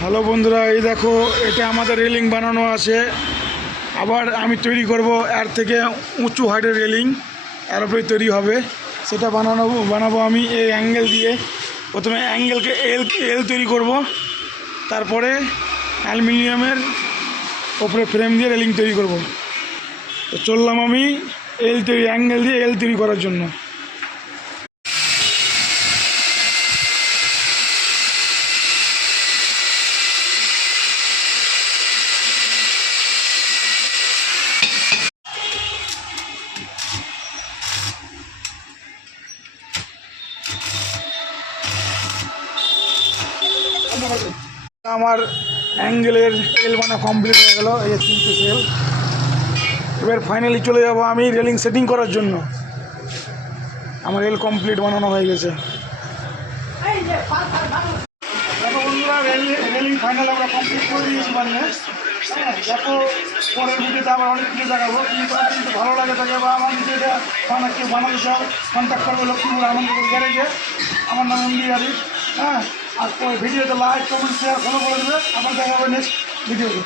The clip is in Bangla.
হ্যালো বন্ধুরা, এই দেখো এটা আমাদের রেলিং বানানো আছে। আবার আমি তৈরি করব এর থেকে উঁচু হাইটের রেলিং, এর উপরে তৈরি হবে। সেটা বানাবো আমি এই অ্যাঙ্গেল দিয়ে। প্রথমে অ্যাঙ্গেলকে এল এল তৈরি করব, তারপরে অ্যালুমিনিয়ামের ওপরে ফ্রেম দিয়ে রেলিং তৈরি করব। তো চললাম আমি অ্যাঙ্গেল দিয়ে এল তৈরি করার জন্য। আমার অ্যাঙ্গেলের এল বানা কমপ্লিট হয়ে গেল, এই 3 পিস এল। এবার ফাইনালি চলে যাব আমি রেলিং সেটিং করার জন্য। আমার এল কমপ্লিট বানানো হয়ে গেছে। দেখো বন্ধুরা, রেলিং ফাইনাল আমরা কমপ্লিট করে দিয়েছি বানিয়ে। দেখো পরের ভিডিওতে আবার অনেক কিছু দেখাবো। কিন্তু ভালো লাগে থাকে বা আমার ভিডিওটা কেউ বানাতে চাও, কন্ট্যাক্ট করবো লক্ষ্মীপুর আনন্দপুর গ্যারেজে। আমার নাম এমডি আরিফ। আর ভিডিওতে লাইক, কমেন্ট, শেয়ার, ফলো করে দেবে। আবার দেখা হবে নেক্সট ভিডিওতে।